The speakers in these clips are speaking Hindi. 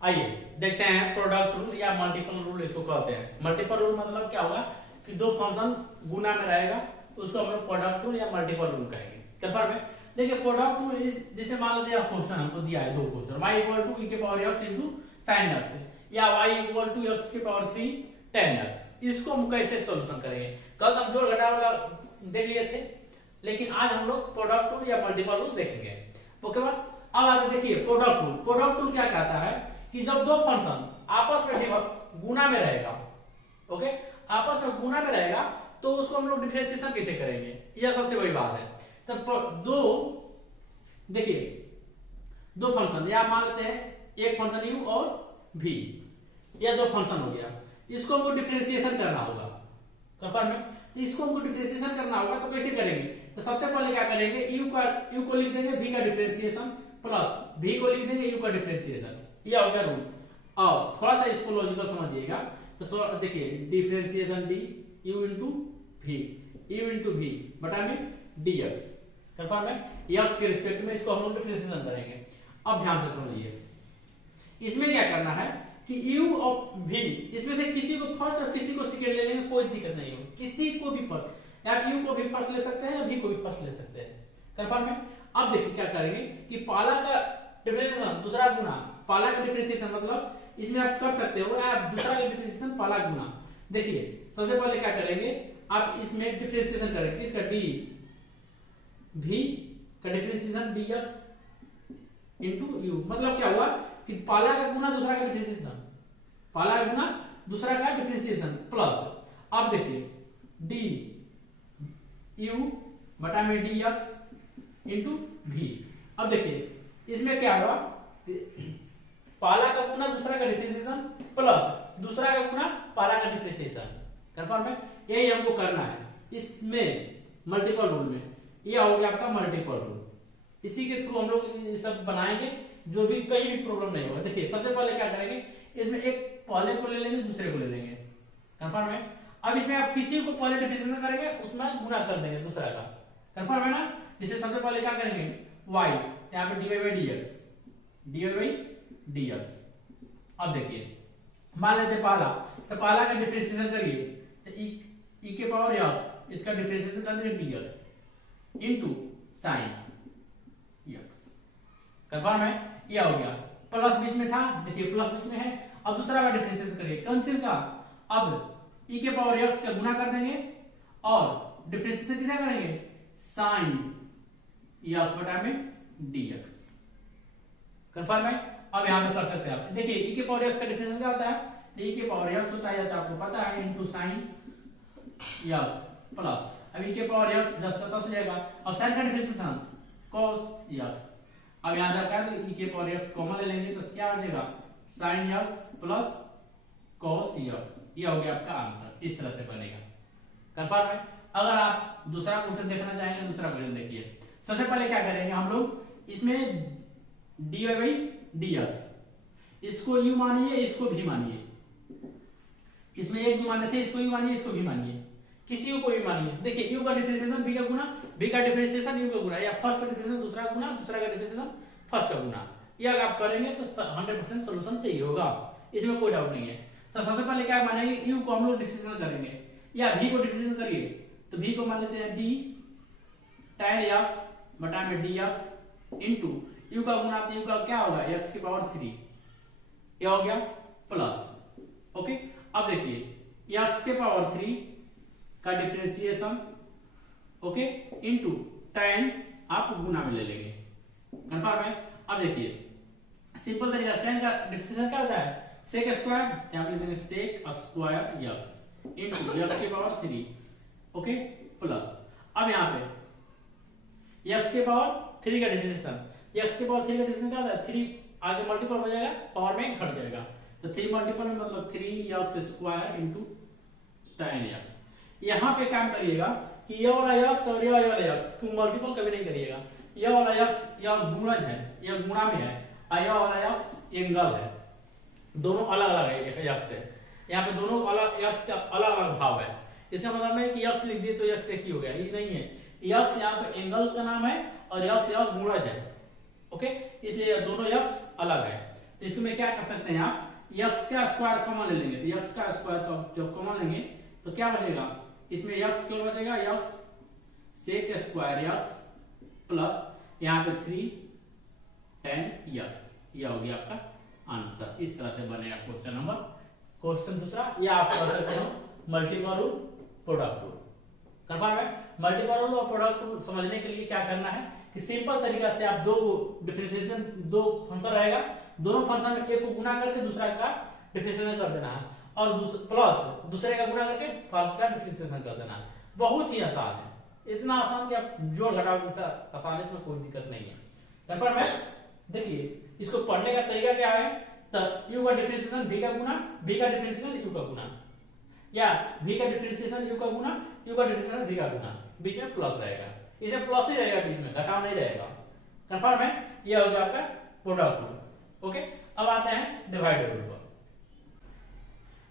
आइए देखते हैं प्रोडक्ट रूल या मल्टीपल रूल इसको कहते हैं। मल्टीपल रूल मतलब क्या होगा कि दो फंक्शन गुना में रहेगा, उसको हम लोग प्रोडक्ट रूल या मल्टीपल रूल कहेंगे। कंफर्म है? देखिए प्रोडक्ट रूल जैसे मान लो दिया क्वेश्चन हमको दिया है, दो question y equal to e के power x into sin x या y इक्वल टू x के पावर 3 tan x, इसको हम कैसे सॉल्यूशन करेंगे? कल हम जोड़ घटाव वाला देख लिए थे, लेकिन आज हम लोग प्रोडक्ट रूल या मल्टीपल रूल देखेंगे। ओके बात। अब आप देखिए प्रोडक्ट रूल। प्रोडक्ट रूल क्या कहता है कि जब दो फंक्शन आपस में गुना में रहेगा, ओके, आपस में गुना में रहेगा तो उसको हम लोग डिफरेंशिएशन कैसे करेंगे, यह सबसे बड़ी बात है। तब दो देखिए दो फंक्शन या मान लेते हैं एक फंक्शन u और v, यह दो फंक्शन हो गया, इसको हमको डिफरेंशिएशन करना होगा। कंफर्म है? तो इसको हमको डिफरेंशिएशन करना होगा तो कैसे करेंगे? तो सबसे पहले क्या करेंगे, u को लिख देंगे v का डिफरेंशिएशन प्लस v को लिख देंगे u का डिफरेंशिएशन, यह हो गया रूल। और थोड़ा सा इसको लॉजिकल समझिएगा। तो देखिए differentiation d u into v बटा में dx। कंफर्म है? x के रिस्पेक्ट में इसको हम लोग डिफरेंशिएशन करेंगे। अब ध्यान से समझिए, इसमें क्या करना है कि u और v इसमें से किसी को फर्स्ट और किसी को सेकंड ले लेंगे, कोई दिक्कत नहीं होगी, किसी को भी फर्स्ट, या u को भी फर्स्ट ले सकते हैं या v को भी फर्स्ट ले सकते हैं। कंफर्म है? अब देखिए क्या करेंगे कि पाला का डिफरेंशिएशन दूसरा गुना पाला का डिफरेंशिएशन, मतलब इसमें आप कर सकते हो आप दूसरा का डिफरेंशिएशन पाला गुना। देखिए सबसे पहले क्या करेंगे, आप इसमें डिफरेंशिएशन करेंगे इसका d v का डिफरेंशिएशन dx इंटू u, मतलब क्या हुआ कि पाला का गुना दूसरा का डिफरेंशिएशन, पाला का गुना दूसरा का डिफरेंशिएशन प्लस अब देखिए d u बटा में dx इंटू v। अब देखिए इसमें क्या हुआ, पाला का गुना दूसरा का डिफरेंशिएशन प्लस दूसरा का गुना पाला का डिफरेंशिएशन। कंफर्म है? यही हमको करना है इसमें मल्टीपल रूल में। यह हो गया आपका मल्टीपल रूल। इसी के थ्रू हम लोग ये सब बनाएंगे, जो भी कहीं भी प्रॉब्लम नहीं होगा। देखिए सबसे पहले क्या करेंगे, इसमें एक पहले को ले लेंगे दूसरे को ले लेंगे। कंफर्म है? अब इसमें आप किसी को पहले डिफरेंशिएशन करेंगे उसमें गुना कर देंगे दूसरा का। कंफर्म है ना? जैसे सबसे पहले क्या करेंगे y यहाँ पे dy बाई dx। अब देखिए मान लेते पाला, तो पाला का डिफरेंशिएशन करिए तो e के पावर x इसका डिफरेंशिएशन कर देंगे dx into sine x। Confirm है? यह हो गया, प्लस बीच में था, देखिए प्लस बीच में है। अब दूसरा का डिफरेंशिएशन करिए कौन सी का, अब e के पावर x का गुना कर देंगे और डिफरेंशिएशन किसे करेंगे साइन x बटा में dx। कंफर्म है? अब यहां पे कर सकते हैं आप। देखिए e के पावर x का डिफरेंशिएशन क्या होता है, e के पावर x होता है तो आपको पता है इनटू साइन x प्लस अब e के पावर x 10 का 10 हो जाएगा और साइन का डिफरेंशिएशन cos x। अब यहां से कर e के पावर x कॉमन ले लेंगे तो क्या हो जाएगा sin x plus cos x। ये हो गया आपका आंसर, इस तरह से बनेगा। कंफर्म है? अगर आप दूसरा क्वेश्चन देखना चाहेंगे दूसरा क्वेश्चन देखिए। सबसे पहले क्या करेंगे हम लोग, इसमें dy बाई dx, इसको u मानिए इसको भी मानिए, इसमें एक भी माने थे, इसको u मानिए इसको भी मानिए, किसी को भी मानिए। देखिए u का डिफरेंशिएशन v का गुना, v का डिफरेंशिएशन u का गुना, या फर्स्ट का डिफरेंशिएशन दूसरा का गुना, दूसरा का डिफरेंशिएशन फर्स्ट का गुना। ये अगर आप करेंगे तो 100% सॉल्यूशन सही होगा, इसमें कोई डाउट नहीं है। तो सबसे पहले क्या मानेंगे, u को हम लोग डिफरेंशिएशन करेंगे या v को डिफरेंशिएशन करिए तो v को मान लेते हैं d tan x बटा में dx इंटू u का गुना तो u का क्या होगा x की पावर 3, ये हो गया प्लस। ओके, अब देखिए x के पावर 3 का डिफरेंशिएशन, ओके, इंटू tan आप गुना में ले लेंगे। कंफर्म है? अब देखिए सिंपल तरीका, tan का डिफरेंशिएशन क्या होता है sec स्क्वायर, यहां पे लिखेंगे sec square x into x के पावर 3, ओके, प्लस अब यहां पे x के पावर 3 का डिफरेंशिएशन, x के पावर 3 का डिफरेंशिएशन क्या होता है 3 आगे मल्टीपल हो जाएगा, पावर में घट जाएगा तो 3 मल्टीपल में मतलब 3x square into tan x। यहां पे काम करिएगा कि ये वाला x और ये वाला x को मल्टीपल कभी नहीं करिएगा। ये वाला x यह गुणज है, यह गुणा में है, और यह वाला x एंगल है, दोनों अलग अलग है x से। यहाँ पे दोनों अलग x का अलग अलग भाव है, इसका मतलब नहीं कि x लिख दिए तो x एक ही हो गया, ये नहीं है। x यहाँ पे एंगल का नाम है और x यहाँ गुणज है, ओके, इसलिए दोनों x अलग है। इसमें क्या कर सकते हैं आप, x का स्क्वायर कॉमन ले लेंगे, तो x का स्क्वायर तो जब कॉमन लेंगे तो क्या बचेगा, इसमें x क्यों बचेगा, x sec square x plus यहाँ पे 3 tan x, यह हो गया आपका आंसर। इस तरह से बनेगा क्वेश्चन नंबर। क्वेश्चन दूसरा, या आप कर सकते हो multiple rule, product rule. Confirm है? मल्टीपल रूल और प्रोडक्ट रूल समझने के लिए क्या करना है कि सिंपल तरीका से आप दो डिफरेंशिएशन, दो फंक्शन रहेगा, दोनों फंक्शन में एक को गुना करके दूसरा का डिफरेंशिएशन कर देना है, और प्लस दूसरे का गुना करके फर्स्ट का डिफरेंशिएशन कर देना है। बहुत ही आसान है, इतना आसान कि आप जोड़ घटाव जैसा आसान, इसमें कोई दिक्कत नहीं है। कंफर्म है? देखिए इसको पढ़ने का तरीका क्या है, तो u का डिफरेंशिएशन v का गुना, v का डिफरेंशिएशन u का गुना, या v का डिफरेंशिएशन u का गुना, u का डिफरेंशिएशन v का गुना, बीच में प्लस रहेगा, इसमें प्लस ही रहेगा, बीच में घटाव नहीं रहेगा। कंफर्म है? यह हो गया आपका प्रोडक्ट रूल। ओके, अब आते हैं डिवाइड रूल पर।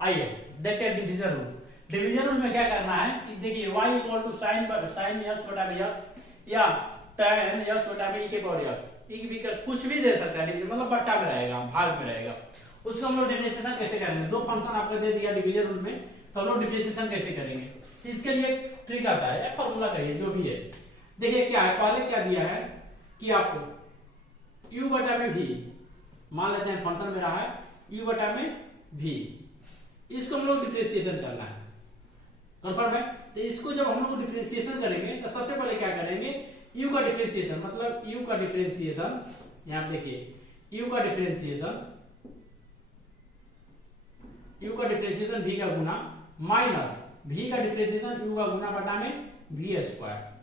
आइए देखते हैं डिवीजन रूल। डिवीजन रूल में क्या करना है कि देखिए y equal to sin x बटा x या tan x बटा e के पावर x, भी कुछ भी दे सकता है, मतलब बट्टा में रहेगा, भाग में रहेगा। उसको हम लोग डिफरेंशिएशन कैसे करेंगे, दो फंक्शन आपको दे दिया डिवीजन रूल में, तो हम लोग डिफरेंशिएशन कैसे करेंगे, इसके लिए एक ट्रिक आता है, फॉर्मूला कहिए जो भी है। देखिए क्या है, पहले क्या दिया है कि आपको u बटा में v, मान लेते हैं फंक्शन में रहा है u बटा में v, इसको हम लोग डिफरेंशिएशन करना है। कंफर्म है? तो इसको जब हम लोग डिफरेंशिएशन करेंगे तो सबसे पहले क्या करेंगे, u का डिफरेंशिएशन, मतलब u का डिफरेंशिएशन, यहां देखिए u का डिफरेंशिएशन v का गुना माइनस v का डिफरेंशिएशन u का गुना बटा में v स्क्वायर।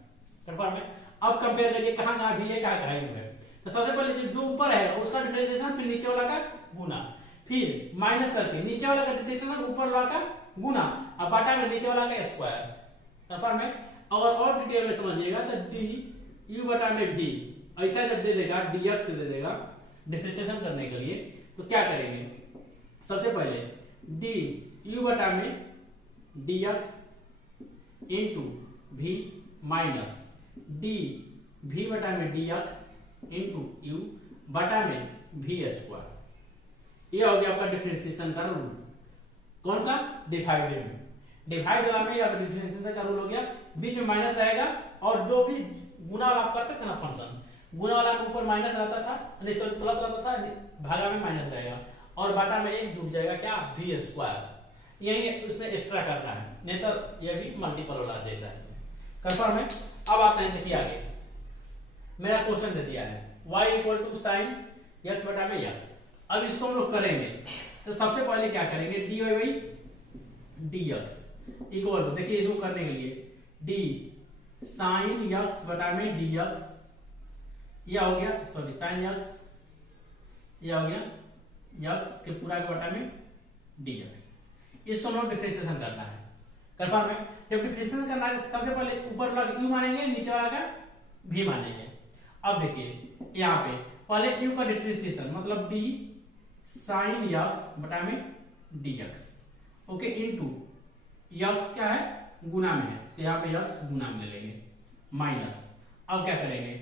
कंफर्म है? अब कंपेयर करिए कहां कहां v है, कहां u है। तो सबसे पहले जो ऊपर है उसका डिफरेंशिएशन, फिर नीचे वाला का गुना, फिर माइनस करके नीचे वाला का डिफरेंशिएशन ऊपर वाला का गुना, अब बटा में नीचे वाला का स्क्वायर। कंफर्म है? और डिटेल में समझिएगा तो d u बटा में v ऐसा जब दे देगा, dx दे देगा डिफरेंशिएशन करने के लिए, तो क्या करेंगे, सबसे पहले d u बटा में dx into v minus d v बटा में dx इंटू u बटा में v स्क्वायर। ये हो गया आपका डिफरेंशिएशन का रूल। कौन सा? डिवाइड में। डिवाइड वाला में या डिफरेंशिएशन का रूल हो गया, बीच में माइनस रहेगा, और जो भी गुना वाला आप करते थे ना फंक्शन, गुना वाला में ऊपर माइनस रहता था, सॉरी प्लस रहता था, भागा में माइनस रहेगा, और बाटा में एक जुड़ जाएगा क्या, v स्क्वायर। यही उसमें एक्स्ट्रा करना है, नहीं तो ये भी मल्टीपल वाला जैसा है। कंफर्म है? अब आते हैं देखिए आगे, मेरा क्वेश्चन दे दिया है y equal to sine x बटा में x। अब इसको हम लोग करेंगे तो सबसे पहले क्या करेंगे, dy by dx equal to, देखिए इसको करने के लिए d साइन x बटा में dx, यह हो गया, सॉरी साइन x, यह हो गया x के पूरा के बटा में dx। इसको हम लोग डिफरेंशिएशन करना है। कंफर्म है? जब डिफरेंशिएशन करना है तो सबसे पहले ऊपर वाला u मानेंगे, नीचे वाला का v मानेंगे। अब देखिए यहाँ पे पहले u का डिफरेंशिएशन, मतलब d साइन x बटा में dx, ओके, इनटू x क्या है, गुना में है, तो यहाँ पे x गुना में ले लेंगे, माइनस, अब क्या करेंगे,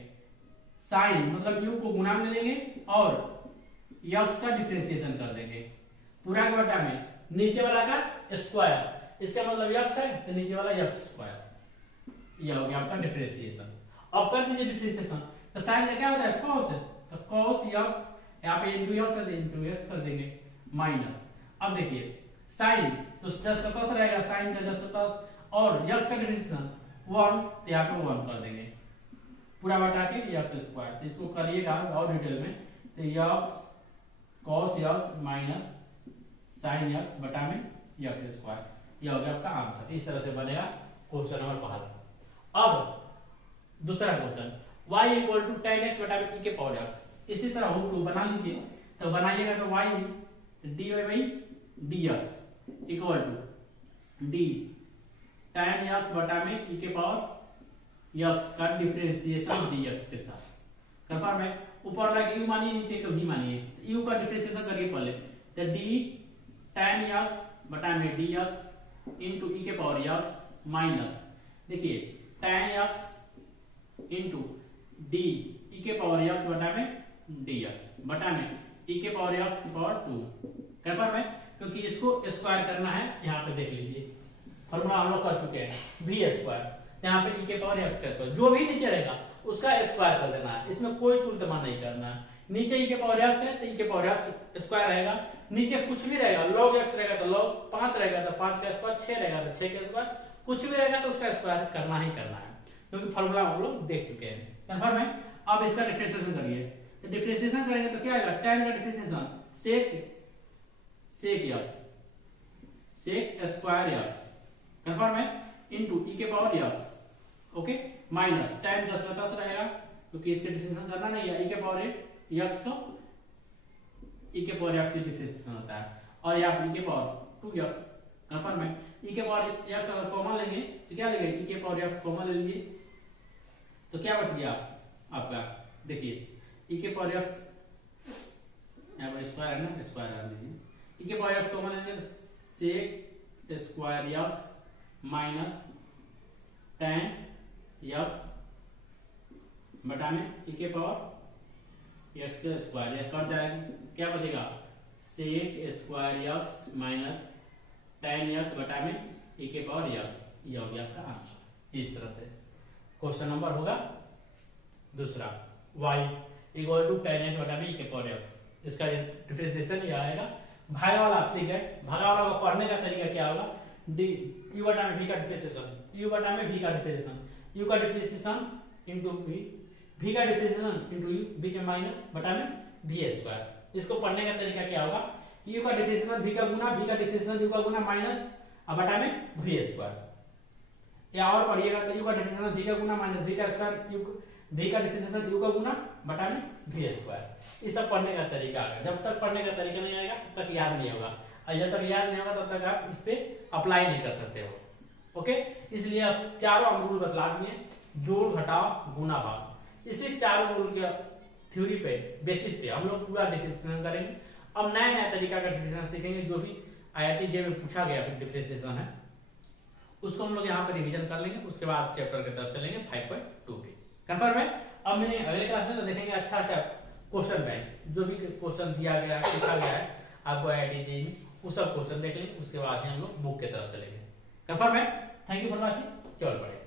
साइन मतलब u को गुना में ले लेंगे और x का डिफरेंशिएशन कर देंगे, पूरा के बटा में नीचे वाला का स्क्वायर, इसका मतलब x है तो नीचे वाला x स्क्वायर। यह हो गया आपका डिफरेंशिएशन। अब कर दीजिए डिफरेंशिएशन, तो साइन का क्या होता है, cos, तो cos x, यहाँ पे इंटू x कर देंगे, माइनस, अब देखिए साइन तो 10 का 10 रहेगा, साइन का 10 का 10, और x का डिफरेंशिएशन 1, तो यहाँ पे 1 कर देंगे, पूरा बटा के x स्क्वायर। तो इसको करिएगा और डिटेल में, तो x cos x minus sine x बटा में x स्क्वायर, यह हो गया आपका आंसर। इस तरह से बनेगा क्वेश्चन नंबर पहला। अब दूसरा question, y equal to tan x बटा में e के पावर x, इसी तरह हम टू बना लीजिए, तो बनाइएगा तो y dy by dx equal to d tan x बटा में e के पावर x का डिफरेंशिएशन dx के साथ। कंफर्म है? ऊपर वाला u मानिए, नीचे का v मानिए, u का डिफरेंशिएशन करिए पहले, तो d tan x बटा में dx इंटू e के पावर x माइनस, देखिए tan x into d e के पावर x बटा में dx बटा में e के पावर x की पावर 2। कंफर्म है, क्योंकि इसको स्क्वायर करना है। यहाँ पे देख लीजिए फॉर्मूला हम लोग कर चुके हैं, v स्क्वायर, यहाँ पे e के पावर x का स्क्वायर, जो भी नीचे रहेगा उसका स्क्वायर कर देना है, इसमें कोई तुलतमा नहीं करना है। नीचे e के पावर x है तो e के पावर x स्क्वायर रहेगा, नीचे कुछ भी रहेगा, log x रहेगा तो log 5 रहेगा तो 5 का स्क्वायर, 6 रहेगा तो 6 का स्क्वायर, कुछ भी रहेगा तो उसका स्क्वायर करना ही करना है, क्योंकि फॉर्मूला हम लोग देख चुके हैं। कंफर्म है। अब इसका डिफरेंशिएशन करिए, तो डिफरेंशिएशन करेंगे तो क्या आएगा, tan का differentiation sec square x, confirm है, इनटू e के power x, okay, minus tan 10 का 10 रहेगा, क्योंकि इसके डिफरेंशिएशन करना नहीं है, e के पावर x को e के पावर x से डिफरेंशिएशन होता है, और यहाँ पे e के पावर 2x, कंफर्म है। e के पावर x अगर कॉमन लेंगे तो क्या लेंगे, e के पावर x कॉमन ले लीजिए तो क्या बच गया आपका, देखिए e के पावर x यहाँ पर स्क्वायर है ना, स्क्वायर कर लीजिए, e के पावर x कॉमन लेंगे तो sec square x minus tan x बटा में e के पावर x का स्क्वायर, या कर जाएगा, क्या बचेगा, sec square x minus tan x बटा में e के पावर x, ये हो गया आपका आंसर। इस तरह से क्वेश्चन नंबर होगा दूसरा, y equal to tan x बटा में e के पावर x, इसका डिफरेंशिएशन ये आएगा। भागा वाला आप सीख गए, भागा वाला का पढ़ने का तरीका क्या होगा, u बटा में v का डिफरेंशिएशन, u बटा में v का डिफरेंशिएशन, u का डिफरेंशिएशन इनटू v का डिफरेंशिएशन इनटू u, बीच में माइनस बटा में v स्क्वायर। इसको पढ़ने का तरीका क्या होगा, u का डिफरेंशिएशन v का गुना, v का डिफरेंशिएशन u का गुना माइनस बटा में v स्क्वायर, या और पढ़िएगा तो u का डिफरेंशिएशन v का गुना माइनस v का स्क्वायर, v का डिफरेंशिएशन u का गुना बटा में v स्क्वायर। ये सब पढ़ने का तरीका है, जब तक पढ़ने का तरीका नहीं आएगा तब तक याद नहीं होगा, और जब तक याद नहीं होगा तब तक आप इस पे अप्लाई नहीं कर सकते हो। ओके, इसलिए आप चारों हम रूल बतला दिए, जोड़ घटाव गुना भाग, इसी चारों रूल के थ्योरी पे बेसिस पे हम लोग पूरा डिफरेंशिएशन करेंगे। अब नया नया तरीका का डिफरेंशिएशन सीखेंगे, जो भी IIT JEE में पूछा गया डिफरेंशिएशन है उसको हम लोग यहाँ पे रिवीजन कर लेंगे, उसके बाद चैप्टर की तरफ चलेंगे 5.2 पे। कंफर्म है। अब मैंने अगले क्लास में तो देखेंगे अच्छा क्वेश्चन बैंक, जो भी क्वेश्चन दिया गया है, पूछा गया है आपको IIT JEE में, वो सब क्वेश्चन देख लेंगे, उसके बाद हम लोग बुक की तरफ चलेंगे। कंफर्म है। थैंक यू फॉर वॉचिंग, केवल पढ़ें।